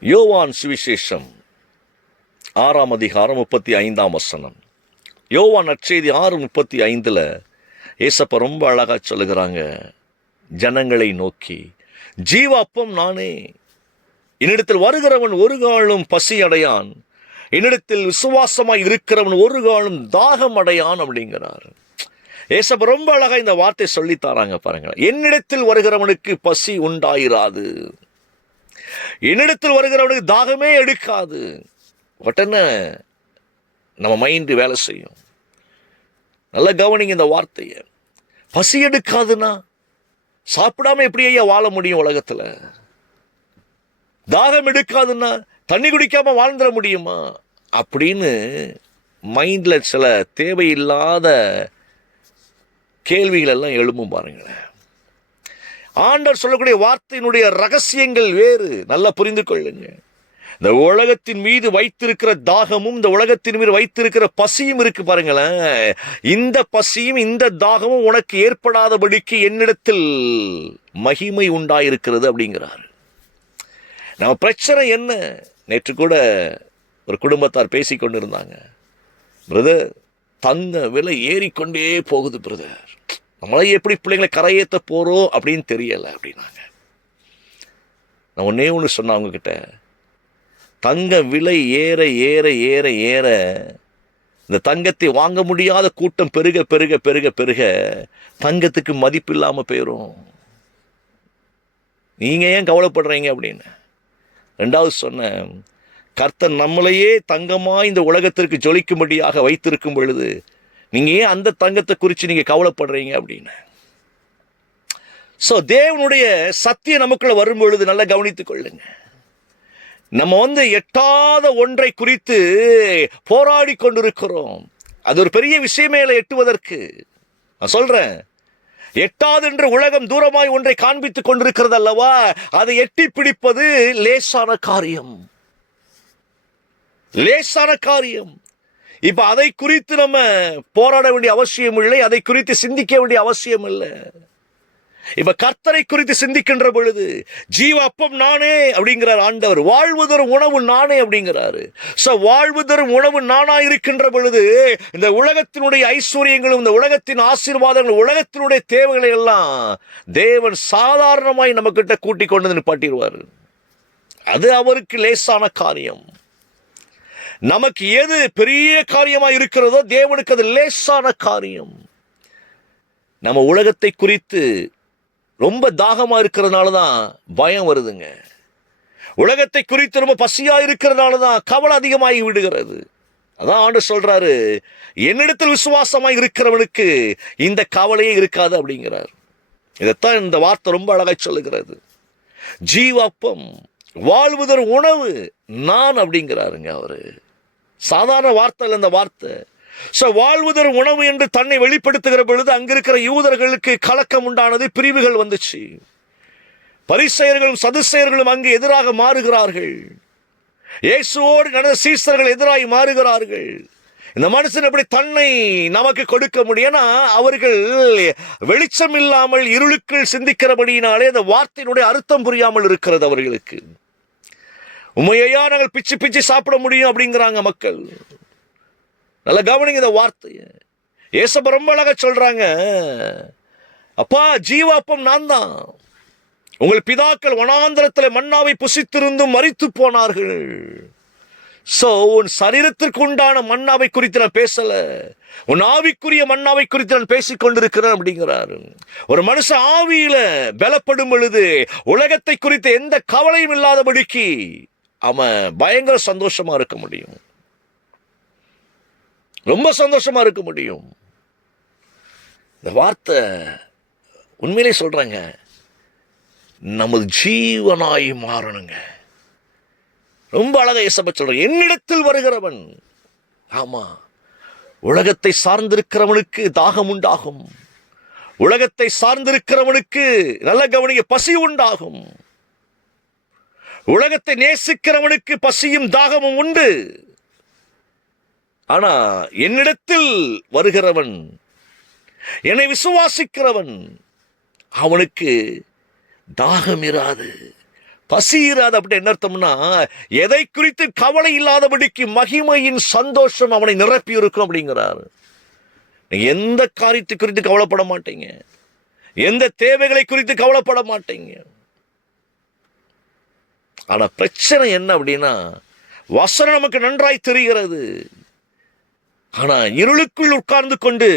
யோவான் சுவிசேஷம் ஆறாம் அதிகாரம் முப்பத்தி ஐந்தாம் வசனம். யோவான் நற்செய்தி ஆறு முப்பத்தி ஐந்தில் ஏசப்ப ரொம்ப அழகாக சொல்லுகிறாங்க. ஜனங்களை நோக்கி ஜீவாப்பம் நானே. என்னிடத்தில் வருகிறவன் ஒரு காலும் பசி அடையான். என்னிடத்தில் விசுவாசமாய் இருக்கிறவன் ஒரு காலும் தாகம் அடையான் அப்படிங்கிறார். ஏசப்ப ரொம்ப அழகாக இந்த வார்த்தை சொல்லித்தாராங்க பாருங்கள் என்னிடத்தில் வருகிறவனுக்கு பசி உண்டாயிராது. என்னிடத்தில் வருகிறவனுக்கு தாகமே எடுக்காது. உடனே நம்ம மைண்டு வேலை செய்யும். நல்ல கவனிங்க இந்த வார்த்தையை. பசி எடுக்காதுன்னா சாப்பிடாம எப்படி ஐயா வாழ முடியும் உலகத்துல? தாகம் எடுக்காதுன்னா தண்ணி குடிக்காம வாழ்ந்துட முடியுமா? அப்படின்னு மைண்ட்ல சில தேவையில்லாத கேள்விகள் எல்லாம் எழும்பும் பாருங்களேன். ஆண்டவர் சொல்லக்கூடிய வார்த்தையினுடைய ரகசியங்கள் வேறு. நல்லா புரிந்து கொள்ளுங்க இந்த உலகத்தின் மீது வைத்திருக்கிற தாகமும் இந்த உலகத்தின் மீது வைத்திருக்கிற பசியும் இருக்கு பாருங்களேன். இந்த பசியும் இந்த தாகமும் உனக்கு ஏற்படாதபடிக்கு என்னிடத்தில் மகிமை உண்டாயிருக்கிறது அப்படிங்கிறார். நம்ம பிரச்சனை என்ன? நேற்று கூட ஒரு குடும்பத்தார் பேசிக் கொண்டிருந்தாங்க பிரதர் தங்க விலை ஏறிக்கொண்டே போகுது பிரதர். நம்மளே எப்படி பிள்ளைங்களை கரையேற்ற போகிறோம் அப்படின்னு தெரியலை அப்படின்னாங்க. நான் ஒன்றே ஒன்று சொன்னேன் அவங்கக்கிட்ட தங்க விலை ஏற ஏற ஏற ஏற இந்த தங்கத்தை வாங்க முடியாத கூட்டம் பெருக பெருக பெருக பெருக தங்கத்துக்கு மதிப்பு இல்லாமல் போயிடும் நீங்கள் ஏன் கவலைப்படுறீங்க அப்படின்னு. ரெண்டாவது சொன்னேன் கர்த்தன் நம்மளையே தங்கமாக இந்த உலகத்திற்கு ஜொலிக்கும்படியாக வைத்திருக்கும் பொழுது நீங்கள் ஏன் அந்த தங்கத்தை குறித்து நீங்கள் கவலைப்படுறீங்க அப்படின்னு? ஸோ தேவனுடைய சத்தியம் நமக்குள்ள வரும்பொழுது நல்லா கவனித்துக் கொள்ளுங்க. நம்ம வந்து எட்டாத ஒன்றை குறித்து போராடி கொண்டிருக்கிறோம். அது ஒரு பெரிய விஷயமே இல்லை எட்டுவதற்கு. நான் சொல்றேன். எட்டாது என்று உலகம் தூரமாய் ஒன்றை காண்பித்துக் கொண்டிருக்கிறது அல்லவா அதை எட்டி பிடிப்பது லேசான காரியம். லேசான காரியம். இப்ப அதை குறித்து நம்ம போராட வேண்டிய அவசியம் இல்லை அதை குறித்து சிந்திக்க வேண்டிய அவசியம் இல்லை. இப்ப கர்த்தரை குறித்து சிந்திக்கின்ற பொழுது ஜீவ அப்பம் நானே அப்படிங்கிறார் ஆண்டவர். வாழ்வு தரும் உணவு நானே அப்படிங்கிறாரு. சோ வாழ்வு தரும் உணவு நானா இருக்கின்ற பொழுது இந்த உலகத்தினுடைய ஐஸ்வர்யங்களும் இந்த உலகத்தின் ஆசீர்வாதங்களும் உலகத்தினுடைய தேவைகளை எல்லாம் தேவன் சாதாரணமாய் நம்ம கிட்ட கூட்டிக் கொண்டு வந்து நிப்பாட்டிடுவார். அது அவருக்கு லேசான காரியம். நமக்கு எது பெரிய காரியமா இருக்கிறதோ தேவனுக்கு அது லேசான காரியம். நம்ம உலகத்தை குறித்து ரொம்ப தாகமா இருக்கிறதுனால தான் பயம் வருதுங்க. உலகத்தை குறித்து ரொம்ப பசியா இருக்கிறதுனால தான் கவலை அதிகமாகி விடுகிறது. அதான் ஆண்டு சொல்றாரு என்னிடத்தில் விசுவாசமாக இருக்கிறவனுக்கு இந்த கவலையே இருக்காது அப்படிங்கிறார். இதைத்தான் இந்த வார்த்தை ரொம்ப அழகாய் சொல்லுகிறது. ஜீவாப்பம் வாழ்வுதர் உணவு நான் அப்படிங்கிறாருங்க அவரு. சாதாரண வார்த்தை இல்லை வார்த்தை. ஸோ வாழ்வுதர் உணவு என்று தன்னை வெளிப்படுத்துகிற பொழுது அங்கிருக்கிற யூதர்களுக்கு கலக்கம் உண்டானது பிரிவுகள் வந்துச்சு. பரிசெயர்களும் சதுசெயர்களும் அங்கு எதிராக மாறுகிறார்கள். இயேசுவோடு நடந்த சீசர்கள் எதிராக மாறுகிறார்கள். இந்த மனுஷன் எப்படி தன்னை நமக்கு கொடுக்க முடியும்னா அவர்கள் வெளிச்சம் இல்லாமல் இருளுக்குள் சிந்திக்கிறபடியினாலே அந்த வார்த்தையினுடைய அர்த்தம் புரியாமல் இருக்கிறது அவர்களுக்கு. உண்மையா நாங்கள் பிச்சு பிச்சு சாப்பிட முடியும் அப்படிங்கிறாங்க மக்கள். நல்ல கவனிங்க இந்த வார்த்தையை. ஏசப்ப ரொம்ப அழகா சொல்றாங்க. அப்பா ஜீவாப்பம் நான் தான் உங்கள் பிதாக்கள் வனாந்திரத்தில் மன்னாவை புசித்திருந்து மறித்து போனார்கள். சோ உன் சரீரத்திற்கு உண்டான மன்னாவை குறித்து நான் பேசல. உன் ஆவிக்குரிய மன்னாவை குறித்து நான் பேசிக் கொண்டிருக்கிறேன் அப்படிங்கிறாரு. ஒரு மனுஷன் ஆவியில பலப்படும் பொழுது உலகத்தை குறித்து எந்த கவலையும் இல்லாதபடிக்கு அவன் பயங்கர சந்தோஷமா இருக்க முடியும். ரொம்ப சந்தோஷமா இருக்க முடியும். இந்த வார்த்தை உண்மையிலே சொல்கிறேங்க நமது ஜீவனாய் மாறணுங்க. ரொம்ப அழகா இசப்ப சொல்கிறேன் என்னிடத்தில் வருகிறவன். ஆமா. உலகத்தை சார்ந்திருக்கிறவனுக்கு தாகம் உண்டாகும். உலகத்தை சார்ந்திருக்கிறவனுக்கு நல்ல கவனிக்க பசி உண்டாகும். உலகத்தை நேசிக்கிறவனுக்கு பசியும் தாகமும் உண்டு. ஆனா என்னிடத்தில் வருகிறவன் என்னை விசுவாசிக்கிறவன் அவனுக்கு தாகம் இராது. பசி இராது அப்படி என்ன அர்த்தம்னா எதை குறித்து கவலை இல்லாதபடிக்கு மகிமையின் சந்தோஷம் அவனை நிரப்பி இருக்கும் அப்படிங்கிறார். நீங்க எந்த காரியத்தை குறித்து கவலைப்பட மாட்டீங்க? எந்த தேவைகளை குறித்து கவலைப்பட மாட்டீங்க? ஆனால் பிரச்சனை என்ன அப்படின்னா வசனம் நமக்கு நன்றாய் தெரிகிறது. ஆனால் இருளுக்குள் உட்கார்ந்து கொண்டு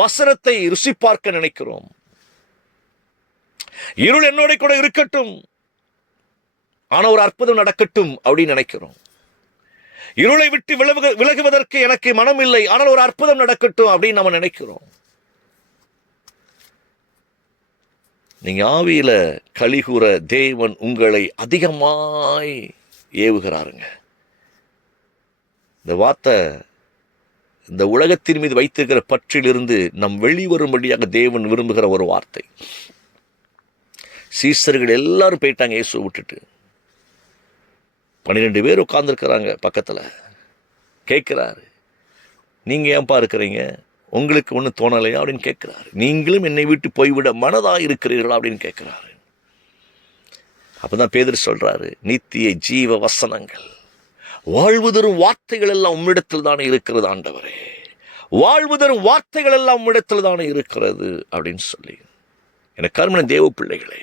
வசனத்தை ருசி பார்க்க நினைக்கிறோம். இருள் என்னோட கூட இருக்கட்டும் ஆனால் ஒரு அற்புதம் நடக்கட்டும் அப்படின்னு நினைக்கிறோம். இருளை விட்டு விலகு விலகுவதற்கு எனக்கு மனம் இல்லை ஆனால் ஒரு அற்புதம் நடக்கட்டும் அப்படின்னு நம்ம நினைக்கிறோம். நீங்க ஆவியில கலிகூற தேவன் உங்களை அதிகமாய் ஏவுகிறாருங்க. இந்த வார்த்தை இந்த உலகத்தின் மீது வைத்திருக்கிற பற்றிலிருந்து நம் வெளிவரும்படியாக தேவன் விரும்புகிற ஒரு வார்த்தை. சீசர்கள் எல்லாரும் போயிட்டாங்க இயேசு விட்டுட்டு. பன்னிரெண்டு பேர் உட்காந்துருக்கிறாங்க பக்கத்தில். கேட்குறாரு. நீங்கள் ஏன்பா இருக்கிறீங்க? உங்களுக்கு ஒன்றும் தோணலையா அப்படின்னு கேட்குறாரு. நீங்களும் என்னை விட்டு போய்விட மனதாக இருக்கிறீர்களா அப்படின்னு கேட்குறாரு. அப்போ தான் பேதர் சொல்கிறாரு நித்திய ஜீவ வசனங்கள். வாழ்வு தரும் வார்த்தைகள் எல்லாம் உம்மிடத்தில் தானே இருக்கிறது ஆண்டவரே. வாழ்வு தரும் வார்த்தைகள் எல்லாம் உம்மிடத்தில் தானே இருக்கிறது அப்படின்னு சொல்லி. எனக்கு கருமன தேவ பிள்ளைகளே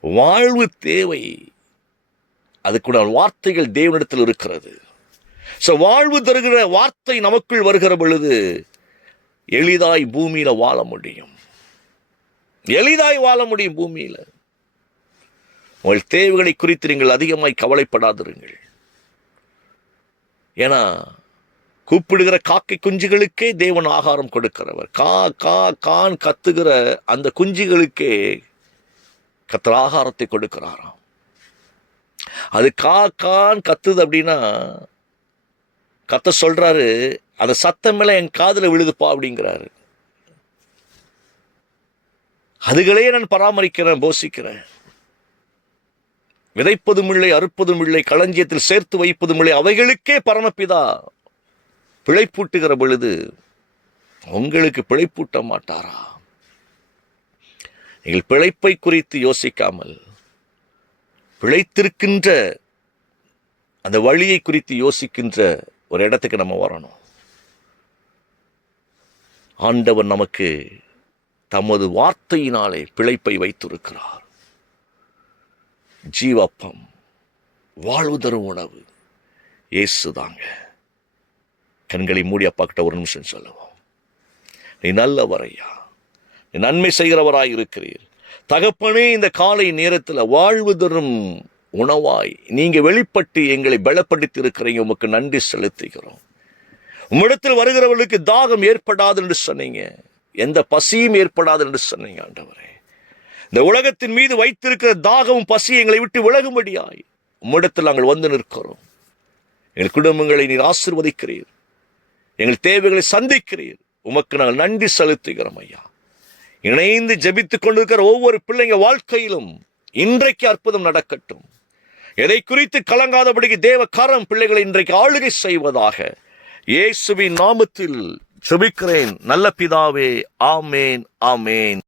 வாழ்வு தேவை. அதுக்குள்ள வார்த்தைகள் தேவனிடத்தில் இருக்கிறது. ஸோ வாழ்வு தருகிற வார்த்தை நமக்குள் வருகிற பொழுது எளிதாய் பூமியில் வாழ முடியும். எளிதாய் வாழ முடியும் பூமியில். உங்கள் தேவைகளை குறித்து நீங்கள் அதிகமாய் கவலைப்படாதிருங்கள். ஏன்னா கூப்பிடுகிற காக்கை குஞ்சுகளுக்கே தேவன் ஆகாரம் கொடுக்கிறவர். கா கா கான் கத்துகிற அந்த குஞ்சுகளுக்கே கத்திர ஆகாரத்தை கொடுக்கிறாராம். அது கா கான் கத்துது அப்படின்னா கத்த சொல்றாரு அந்த சத்தம் என் காதுல விழுதுப்பா அப்படிங்கிறாரு. அதுகளே நான் பராமரிக்கிறேன் போஷிக்கிறேன் விதைப்பதும் இல்லை அறுப்பதும் இல்லை களஞ்சியத்தில் சேர்த்து வைப்பதும் இல்லை அவைகளுக்கே பரமபிதா பிழைப்பூட்டுகிற பொழுது உங்களுக்கு பிழைப்பூட்ட மாட்டாரா? நீங்கள் பிழைப்பை குறித்து யோசிக்காமல் பிழைத்திருக்கின்ற அந்த வழியை குறித்து யோசிக்கின்ற ஒரு இடத்துக்கு நம்ம வரணும். ஆண்டவர் நமக்கு தமது வார்த்தையினாலே பிழைப்பை வைத்திருக்கிறார். ஜீவப்பம் வாழ்வு தரும் உணவு இயேசுதாங்க. கண்களை மூடி அப்பா கிட்ட ஒரு நிமிஷம் சொல்லுவோம். நீ நல்லவரையா? நீ நன்மை செய்கிறவராய் இருக்கிறீர் தகப்பனே இந்த காலை நேரத்தில் வாழ்வு தரும் உணவாய். நீங்க வெளிப்பட்டு எங்களை பலப்படுத்தி இருக்கிறீங்க உமக்கு நன்றி செலுத்துகிறோம். உம்மிடத்தில் வருகிறவர்களுக்கு தாகம் ஏற்படாது என்று சொன்னீங்க. எந்த பசியும் ஏற்படாது என்று சொன்னீங்க ஆண்டவரே. இந்த உலகத்தின் மீது வைத்திருக்கிற தாகமும் பசி எங்களை விட்டு விலகும்படியாய் உம்மிடத்தில் நாங்கள் வந்து நிற்கிறோம். எங்கள் குடும்பங்களை நீர் ஆசிர்வதிக்கிறீர். எங்கள் தேவைகளை சந்திக்கிறீர். உமக்கு நாங்கள் நன்றி செலுத்துகிறோம் ஐயா. இணைந்து ஜெபித்துக் கொண்டிருக்கிற ஒவ்வொரு பிள்ளைங்க வாழ்க்கையிலும் இன்றைக்கு அற்புதம் நடக்கட்டும். எதை குறித்து கலங்காதபடிக்கு தேவ கரம் பிள்ளைகளை இன்றைக்கு ஆளுகை செய்வதாக இயேசுவின் நாமத்தில் செபிக்கிறேன். நல்ல பிதாவே ஆமேன் ஆமேன்.